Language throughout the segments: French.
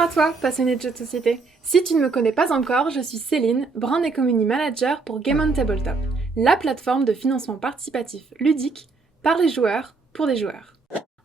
Bonjour à toi, passionné de jeux de société. Si tu ne me connais pas encore, je suis Céline, Brand et Community Manager pour Game on Tabletop, la plateforme de financement participatif ludique par les joueurs pour des joueurs.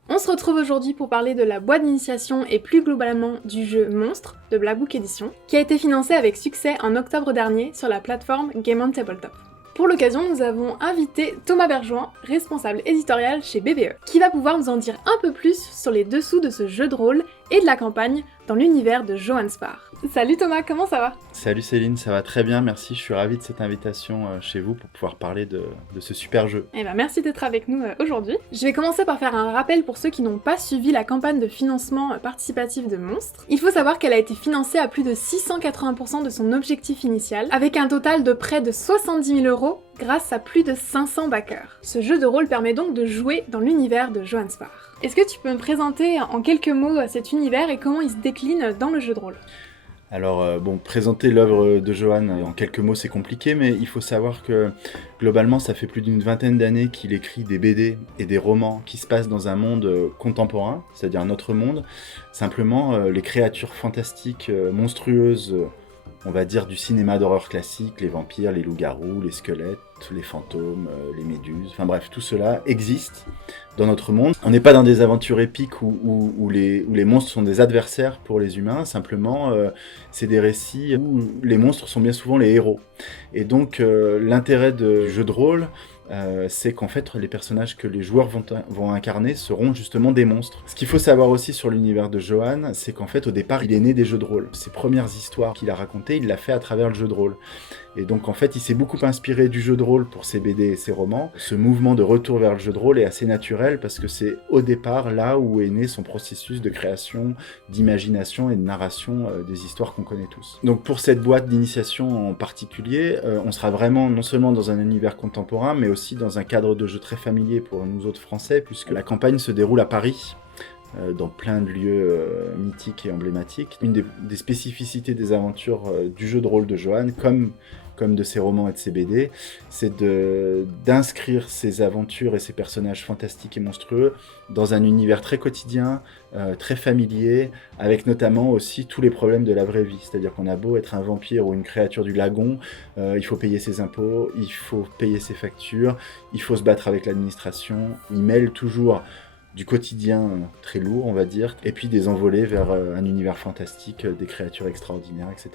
On se retrouve aujourd'hui pour parler de la boîte d'initiation et plus globalement du jeu Monstre de Black Book Edition, qui a été financé avec succès en octobre dernier sur la plateforme Game on Tabletop. Pour l'occasion, nous avons invité Thomas Berjoin, responsable éditorial chez BBE, qui va pouvoir nous en dire un peu plus sur les dessous de ce jeu de rôle et de la campagne dans l'univers de Johan Spar. Salut Thomas, comment ça va ? Salut Céline, ça va très bien, merci. Je suis ravi de cette invitation chez vous pour pouvoir parler de ce super jeu. Eh ben merci d'être avec nous aujourd'hui. Je vais commencer par faire un rappel pour ceux qui n'ont pas suivi la campagne de financement participatif de Monstre. Il faut savoir qu'elle a été financée à plus de 680% de son objectif initial, avec un total de près de 70 000 € grâce à plus de 500 backers. Ce jeu de rôle permet donc de jouer dans l'univers de Johan Spar. Est-ce que tu peux me présenter en quelques mots cet univers et comment il se décline dans le jeu de rôle ? Alors présenter l'œuvre de Johan en quelques mots c'est compliqué, mais il faut savoir que globalement ça fait plus d'une vingtaine d'années qu'il écrit des BD et des romans qui se passent dans un monde contemporain, c'est-à-dire notre monde. Simplement les créatures fantastiques, monstrueuses, on va dire du cinéma d'horreur classique, les vampires, les loups-garous, les squelettes, les fantômes, les méduses, enfin bref, tout cela existe dans notre monde. On n'est pas dans des aventures épiques où les monstres sont des adversaires pour les humains, simplement c'est des récits où les monstres sont bien souvent les héros. Et donc l'intérêt du jeu de rôle, c'est qu'en fait les personnages que les joueurs vont incarner seront justement des monstres. Ce qu'il faut savoir aussi sur l'univers de Johan, c'est qu'en fait au départ il est né des jeux de rôle. Ses premières histoires qu'il a racontées, il l'a fait à travers le jeu de rôle. Et donc en fait il s'est beaucoup inspiré du jeu de rôle pour ses BD et ses romans. Ce mouvement de retour vers le jeu de rôle est assez naturel parce que c'est au départ là où est né son processus de création, d'imagination et de narration des histoires qu'on connaît tous. Donc pour cette boîte d'initiation en particulier, on sera vraiment non seulement dans un univers contemporain mais aussi dans un cadre de jeu très familier pour nous autres Français, puisque la campagne se déroule à Paris, dans plein de lieux mythiques et emblématiques. Une des spécificités des aventures du jeu de rôle de Johan, comme de ses romans et de ses BD, c'est d'inscrire ses aventures et ses personnages fantastiques et monstrueux dans un univers très quotidien, très familier, avec notamment aussi tous les problèmes de la vraie vie. C'est-à-dire qu'on a beau être un vampire ou une créature du lagon, il faut payer ses impôts, il faut payer ses factures, il faut se battre avec l'administration. Il mêle toujours du quotidien très lourd, on va dire, et puis des envolées vers un univers fantastique, des créatures extraordinaires, etc.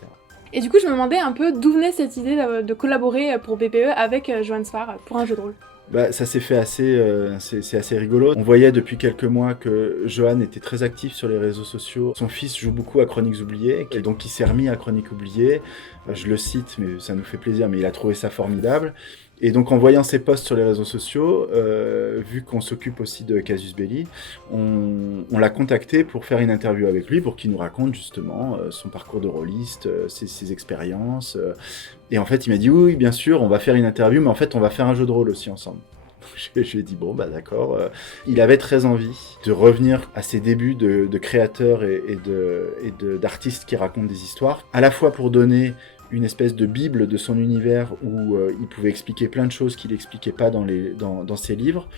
Et du coup, je me demandais un peu d'où venait cette idée de collaborer pour BPE avec Johan Spar pour un jeu de rôle. Ça s'est fait c'est assez rigolo. On voyait depuis quelques mois que Johan était très actif sur les réseaux sociaux. Son fils joue beaucoup à Chroniques oubliées, et donc il s'est remis à Chroniques oubliées. Je le cite, mais ça nous fait plaisir, mais il a trouvé ça formidable. Et donc en voyant ses posts sur les réseaux sociaux, vu qu'on s'occupe aussi de Casus Belli, on l'a contacté pour faire une interview avec lui, pour qu'il nous raconte justement son parcours de rôliste, ses expériences. Et en fait il m'a dit oui bien sûr on va faire une interview, mais en fait on va faire un jeu de rôle aussi ensemble. Je lui ai dit bon d'accord. Il avait très envie de revenir à ses débuts de créateur et d'artiste qui racontent des histoires, à la fois pour donner une espèce de bible de son univers où il pouvait expliquer plein de choses qu'il n'expliquait pas dans ses livres,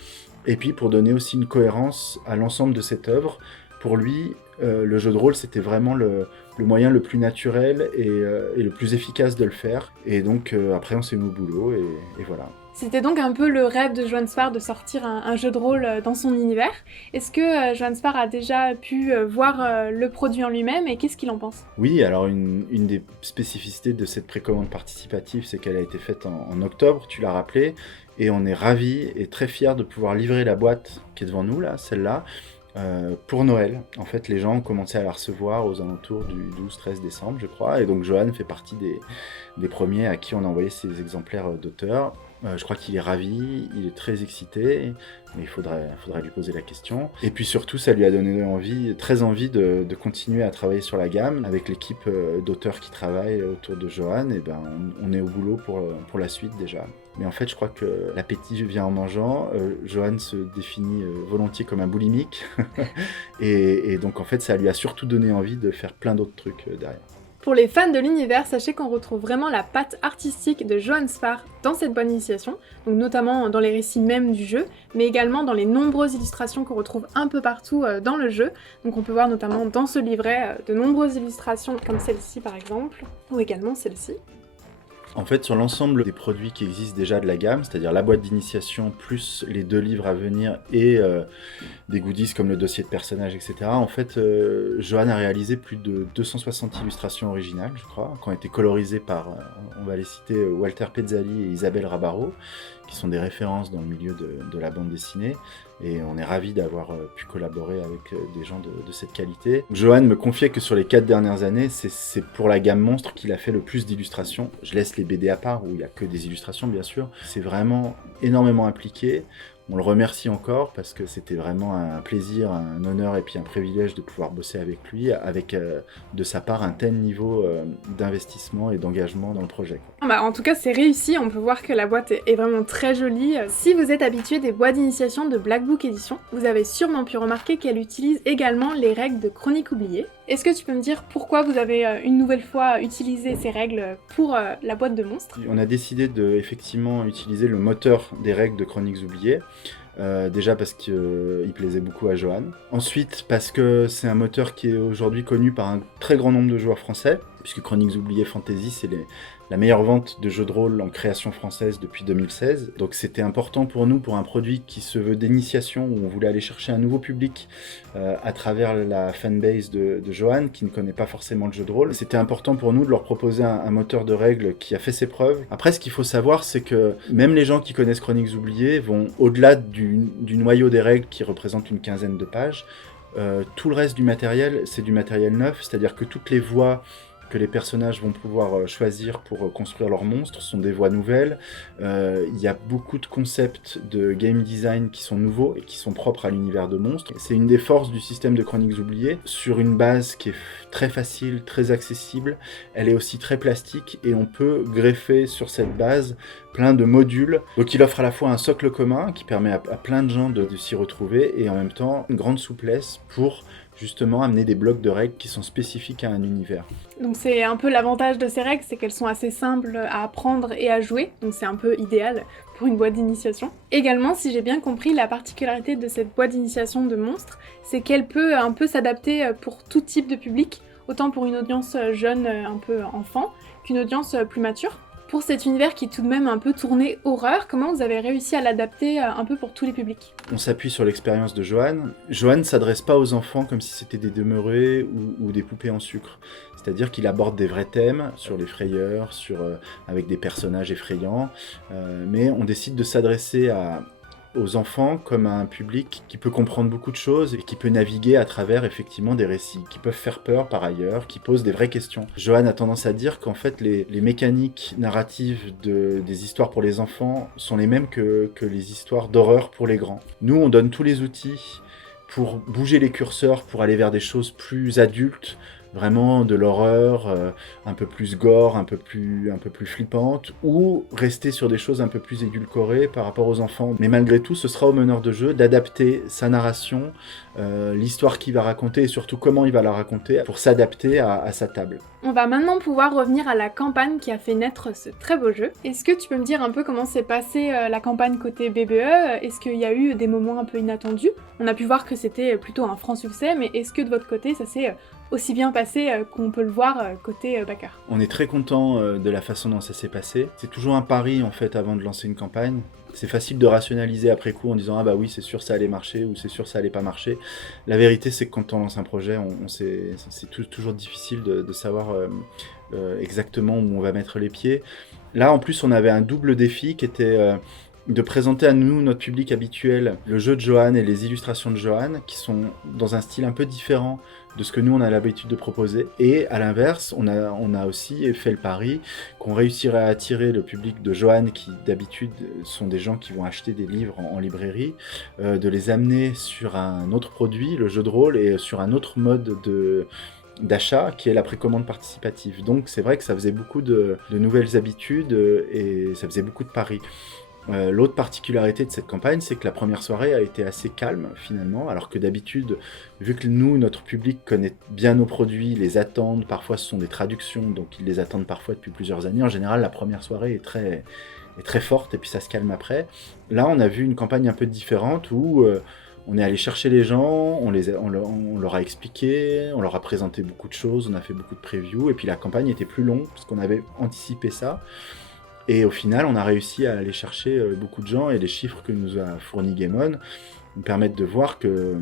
et puis pour donner aussi une cohérence à l'ensemble de cette œuvre. Pour lui, le jeu de rôle, c'était vraiment le moyen le plus naturel et le plus efficace de le faire. Et donc après, on s'est mis au boulot et voilà. C'était donc un peu le rêve de Johan Spar de sortir un jeu de rôle dans son univers. Est-ce que Johan Spar a déjà pu voir le produit en lui-même et qu'est-ce qu'il en pense ? Oui, alors une des spécificités de cette précommande participative, c'est qu'elle a été faite en octobre, tu l'as rappelé, et on est ravis et très fiers de pouvoir livrer la boîte qui est devant nous, là, celle-là, pour Noël. En fait, les gens ont commencé à la recevoir aux alentours du 12-13 décembre, je crois, et donc Johan fait partie des premiers à qui on a envoyé ces exemplaires d'auteur. Je crois qu'il est ravi, il est très excité, mais il faudrait lui poser la question. Et puis surtout, ça lui a donné très envie de continuer à travailler sur la gamme. Avec l'équipe d'auteurs qui travaillent autour de Johan, et on est au boulot pour la suite déjà. Mais en fait, je crois que l'appétit vient en mangeant. Johan se définit volontiers comme un boulimique. et donc en fait, ça lui a surtout donné envie de faire plein d'autres trucs derrière. Pour les fans de l'univers, sachez qu'on retrouve vraiment la patte artistique de Johan Sfar dans cette bonne initiation, donc notamment dans les récits même du jeu, mais également dans les nombreuses illustrations qu'on retrouve un peu partout dans le jeu. Donc on peut voir notamment dans ce livret de nombreuses illustrations comme celle-ci par exemple, ou également celle-ci. En fait, sur l'ensemble des produits qui existent déjà de la gamme, c'est-à-dire la boîte d'initiation plus les 2 livres à venir et des goodies comme le dossier de personnage, etc. En fait, Johan a réalisé plus de 260 illustrations originales, je crois, qui ont été colorisées par, on va les citer, Walter Pezzali et Isabelle Rabaro, qui sont des références dans le milieu de la bande dessinée. Et on est ravis d'avoir pu collaborer avec des gens de cette qualité. Johan me confiait que sur les 4 dernières années, c'est pour la gamme Monstre qu'il a fait le plus d'illustrations. Je laisse les BD à part, où il n'y a que des illustrations, bien sûr. C'est vraiment énormément impliqué. On le remercie encore parce que c'était vraiment un plaisir, un honneur et puis un privilège de pouvoir bosser avec lui, avec de sa part un tel niveau d'investissement et d'engagement dans le projet. En tout cas, c'est réussi, on peut voir que la boîte est vraiment très jolie. Si vous êtes habitué des boîtes d'initiation de Black Book Edition, vous avez sûrement pu remarquer qu'elle utilise également les règles de Chronique oubliée. Est-ce que tu peux me dire pourquoi vous avez une nouvelle fois utilisé ces règles pour la boîte de monstres ? On a décidé de effectivement utiliser le moteur des règles de Chroniques oubliées. Déjà parce qu'il plaisait beaucoup à Johan. Ensuite parce que c'est un moteur qui est aujourd'hui connu par un très grand nombre de joueurs français, puisque Chroniques oubliées Fantasy, c'est la meilleure vente de jeux de rôle en création française depuis 2016. Donc c'était important pour nous, pour un produit qui se veut d'initiation, où on voulait aller chercher un nouveau public à travers la fanbase de Johan, qui ne connaît pas forcément le jeu de rôle. C'était important pour nous de leur proposer un moteur de règles qui a fait ses preuves. Après, ce qu'il faut savoir, c'est que même les gens qui connaissent Chroniques oubliées vont au-delà du noyau des règles qui représente une quinzaine de pages. Tout le reste du matériel, c'est du matériel neuf, c'est-à-dire que toutes les voix que les personnages vont pouvoir choisir pour construire leurs monstres sont des voix nouvelles. Il y a beaucoup de concepts de game design qui sont nouveaux et qui sont propres à l'univers de monstres. C'est une des forces du système de Chroniques oubliées, sur une base qui est très facile, très accessible. Elle est aussi très plastique et on peut greffer sur cette base plein de modules. Donc il offre à la fois un socle commun qui permet à plein de gens de s'y retrouver et en même temps une grande souplesse pour justement amener des blocs de règles qui sont spécifiques à un univers. Donc c'est un peu l'avantage de ces règles, c'est qu'elles sont assez simples à apprendre et à jouer, donc c'est un peu idéal pour une boîte d'initiation. Également, si j'ai bien compris, la particularité de cette boîte d'initiation de monstres, c'est qu'elle peut un peu s'adapter pour tout type de public, autant pour une audience jeune, un peu enfant, qu'une audience plus mature. Pour cet univers qui est tout de même un peu tourné horreur, comment vous avez réussi à l'adapter un peu pour tous les publics ? On s'appuie sur l'expérience de Johan. Johan ne s'adresse pas aux enfants comme si c'était des demeurés ou des poupées en sucre. C'est-à-dire qu'il aborde des vrais thèmes sur les frayeurs, avec des personnages effrayants, mais on décide de s'adresser aux enfants comme à un public qui peut comprendre beaucoup de choses et qui peut naviguer à travers effectivement des récits qui peuvent faire peur par ailleurs, qui posent des vraies questions. Johan a tendance à dire qu'en fait les mécaniques narratives des histoires pour les enfants sont les mêmes que les histoires d'horreur pour les grands. Nous, on donne tous les outils pour bouger les curseurs, pour aller vers des choses plus adultes, vraiment de l'horreur, un peu plus gore, un peu plus flippante, ou rester sur des choses un peu plus édulcorées par rapport aux enfants. Mais malgré tout, ce sera au meneur de jeu d'adapter sa narration, l'histoire qu'il va raconter et surtout comment il va la raconter pour s'adapter à sa table. On va maintenant pouvoir revenir à la campagne qui a fait naître ce très beau jeu. Est-ce que tu peux me dire un peu comment s'est passée la campagne côté BBE ? Est-ce qu'il y a eu des moments un peu inattendus ? On a pu voir que c'était plutôt un franc succès, mais est-ce que de votre côté ça s'est aussi bien passé qu'on peut le voir côté backer ? On est très content de la façon dont ça s'est passé. C'est toujours un pari en fait avant de lancer une campagne. C'est facile de rationaliser après coup en disant « Ah bah oui, c'est sûr ça allait marcher » ou « C'est sûr ça allait pas marcher ». La vérité, c'est que quand on lance un projet, c'est toujours difficile de savoir exactement où on va mettre les pieds. Là, en plus, on avait un double défi qui était de présenter à nous, notre public habituel, le jeu de Johan et les illustrations de Johan, qui sont dans un style un peu différent de ce que nous on a l'habitude de proposer. Et à l'inverse, on a aussi fait le pari qu'on réussirait à attirer le public de Johan, qui d'habitude sont des gens qui vont acheter des livres en librairie, de les amener sur un autre produit, le jeu de rôle, et sur un autre mode d'achat qui est la précommande participative. Donc c'est vrai que ça faisait beaucoup de nouvelles habitudes et ça faisait beaucoup de paris. L'autre particularité de cette campagne, c'est que la première soirée a été assez calme finalement, alors que d'habitude, vu que nous, notre public connaît bien nos produits, les attendent, parfois ce sont des traductions, donc ils les attendent parfois depuis plusieurs années. En général, la première soirée est très forte et puis ça se calme après. Là, on a vu une campagne un peu différente où on est allé chercher les gens, on leur a expliqué, on leur a présenté beaucoup de choses, on a fait beaucoup de previews, et puis la campagne était plus longue, parce qu'on avait anticipé ça. Et au final, on a réussi à aller chercher beaucoup de gens, et les chiffres que nous a fournis Game On nous permettent de voir que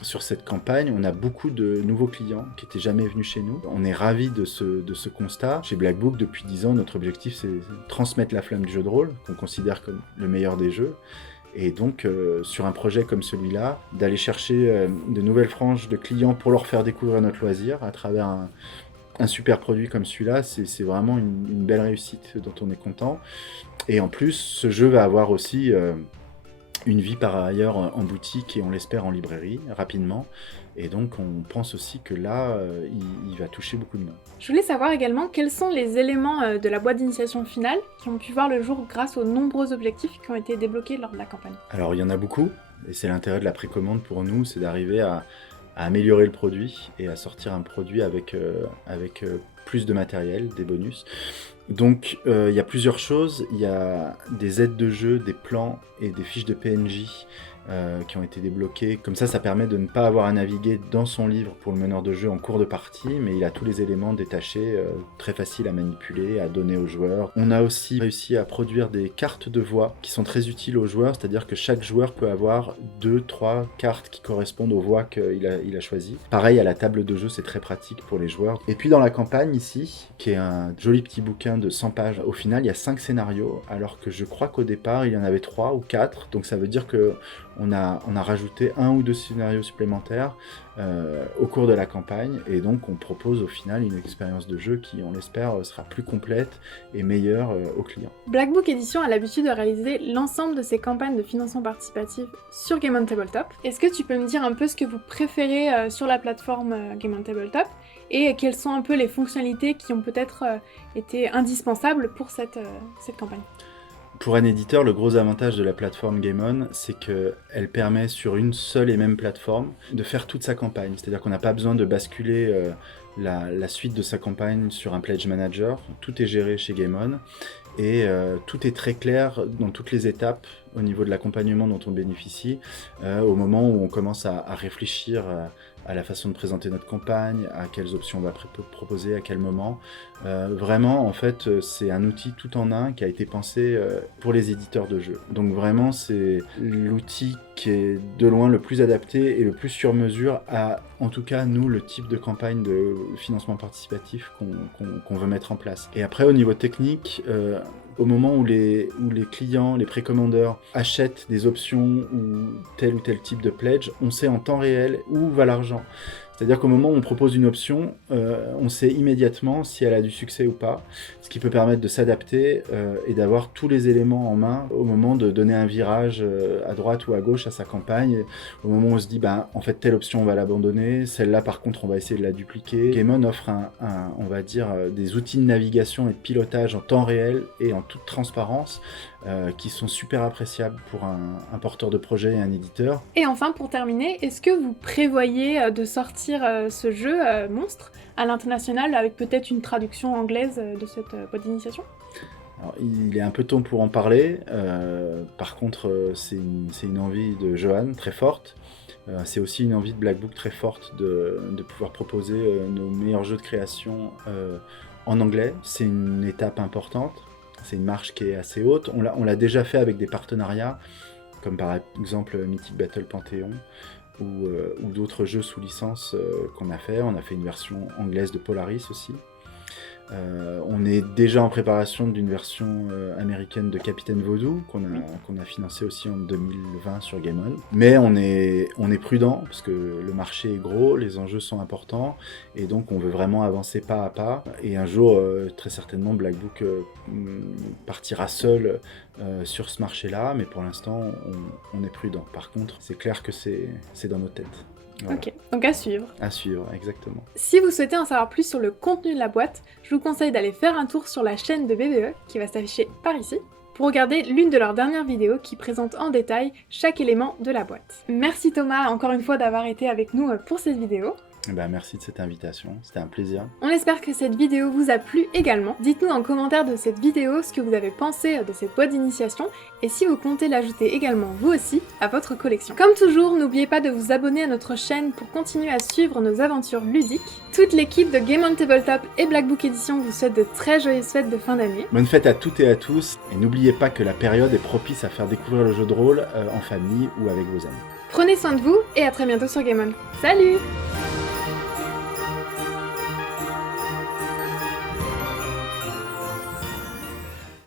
sur cette campagne, on a beaucoup de nouveaux clients qui n'étaient jamais venus chez nous. On est ravis de ce constat. Chez Black Book, depuis 10 ans, notre objectif, c'est de transmettre la flamme du jeu de rôle, qu'on considère comme le meilleur des jeux. Et donc, sur un projet comme celui-là, d'aller chercher de nouvelles franges de clients pour leur faire découvrir notre loisir à travers un super produit comme celui-là, c'est vraiment une belle réussite dont on est content. Et en plus, ce jeu va avoir aussi une vie par ailleurs en boutique et on l'espère en librairie rapidement. Et donc, on pense aussi que là, il va toucher beaucoup de monde. Je voulais savoir également quels sont les éléments de la boîte d'initiation finale qui ont pu voir le jour grâce aux nombreux objectifs qui ont été débloqués lors de la campagne. Alors, il y en a beaucoup, et c'est l'intérêt de la précommande pour nous, c'est d'arriver à améliorer le produit et à sortir un produit avec plus de matériel, des bonus. Donc, il y a plusieurs choses. Il y a des aides de jeu, des plans et des fiches de PNJ qui ont été débloqués. Comme ça permet de ne pas avoir à naviguer dans son livre pour le meneur de jeu en cours de partie, mais il a tous les éléments détachés, très faciles à manipuler, à donner aux joueurs. On a aussi réussi à produire des cartes de voix qui sont très utiles aux joueurs, c'est-à-dire que chaque joueur peut avoir 2-3 cartes qui correspondent aux voix qu'il a choisies. Pareil, à la table de jeu, c'est très pratique pour les joueurs. Et puis dans la campagne ici, qui est un joli petit bouquin de 100 pages, au final, il y a 5 scénarios, alors que je crois qu'au départ, il y en avait 3 ou 4, donc ça veut dire que on a rajouté 1 ou 2 scénarios supplémentaires au cours de la campagne, et donc on propose au final une expérience de jeu qui, on l'espère, sera plus complète et meilleure aux clients. Black Book Edition a l'habitude de réaliser l'ensemble de ses campagnes de financement participatif sur Game on Tabletop. Est-ce que tu peux me dire un peu ce que vous préférez sur la plateforme Game on Tabletop et quelles sont un peu les fonctionnalités qui ont peut-être été indispensables pour cette campagne ? Pour un éditeur, le gros avantage de la plateforme Game On, c'est qu'elle permet sur une seule et même plateforme de faire toute sa campagne. C'est-à-dire qu'on n'a pas besoin de basculer la suite de sa campagne sur un Pledge Manager. Tout est géré chez Game On et tout est très clair dans toutes les étapes au niveau de l'accompagnement dont on bénéficie au moment où on commence à réfléchir à la façon de présenter notre campagne, à quelles options on va proposer, à quel moment. Vraiment, en fait, c'est un outil tout en un qui a été pensé pour les éditeurs de jeux. Donc vraiment, c'est l'outil qui est de loin le plus adapté et le plus sur mesure à, en tout cas, nous, le type de campagne de financement participatif qu'on veut mettre en place. Et après, au niveau technique, au moment où les clients, les précommandeurs achètent des options ou tel type de pledge, on sait en temps réel où va l'argent. C'est-à-dire qu'au moment où on propose une option, on sait immédiatement si elle a du succès ou pas, ce qui peut permettre de s'adapter et d'avoir tous les éléments en main au moment de donner un virage à droite ou à gauche à sa campagne, au moment où on se dit, en fait, telle option, on va l'abandonner, celle-là, par contre, on va essayer de la dupliquer. Game On offre on va dire, des outils de navigation et de pilotage en temps réel et en toute transparence, qui sont super appréciables pour un porteur de projet et un éditeur. Et enfin, pour terminer, est-ce que vous prévoyez de sortir ce jeu monstre à l'international avec peut-être une traduction anglaise de cette boîte d'initiation ? Alors, il est un peu tôt pour en parler. Par contre, c'est une envie de Johan très forte. C'est aussi une envie de Black Book très forte de pouvoir proposer nos meilleurs jeux de création en anglais. C'est une étape importante. C'est une marche qui est assez haute. On l'a déjà fait avec des partenariats, comme par exemple Mythic Battle Panthéon, ou d'autres jeux sous licence qu'on a fait. On a fait une version anglaise de Polaris aussi. On est déjà en préparation d'une version américaine de Capitaine Vaudou qu'on a financé aussi en 2020 sur Game On. Mais on est prudent parce que le marché est gros, les enjeux sont importants et donc on veut vraiment avancer pas à pas. Et un jour, très certainement, Black Book partira seul sur ce marché-là, mais pour l'instant, on est prudent. Par contre, c'est clair que c'est dans nos têtes. Voilà. Ok, donc à suivre. À suivre, exactement. Si vous souhaitez en savoir plus sur le contenu de la boîte, je vous conseille d'aller faire un tour sur la chaîne de BBE qui va s'afficher par ici. pour regarder l'une de leurs dernières vidéos qui présente en détail chaque élément de la boîte. Merci Thomas encore une fois d'avoir été avec nous pour cette vidéo. Merci de cette invitation, c'était un plaisir. On espère que cette vidéo vous a plu également. Dites-nous en commentaire de cette vidéo ce que vous avez pensé de cette boîte d'initiation et si vous comptez l'ajouter également vous aussi à votre collection. Comme toujours, n'oubliez pas de vous abonner à notre chaîne pour continuer à suivre nos aventures ludiques. Toute l'équipe de Game on Tabletop et Black Book Edition vous souhaite de très joyeuses fêtes de fin d'année. Bonne fête à toutes et à tous, et n'oubliez pas que la période est propice à faire découvrir le jeu de rôle en famille ou avec vos amis. Prenez soin de vous et à très bientôt sur Game On. Salut!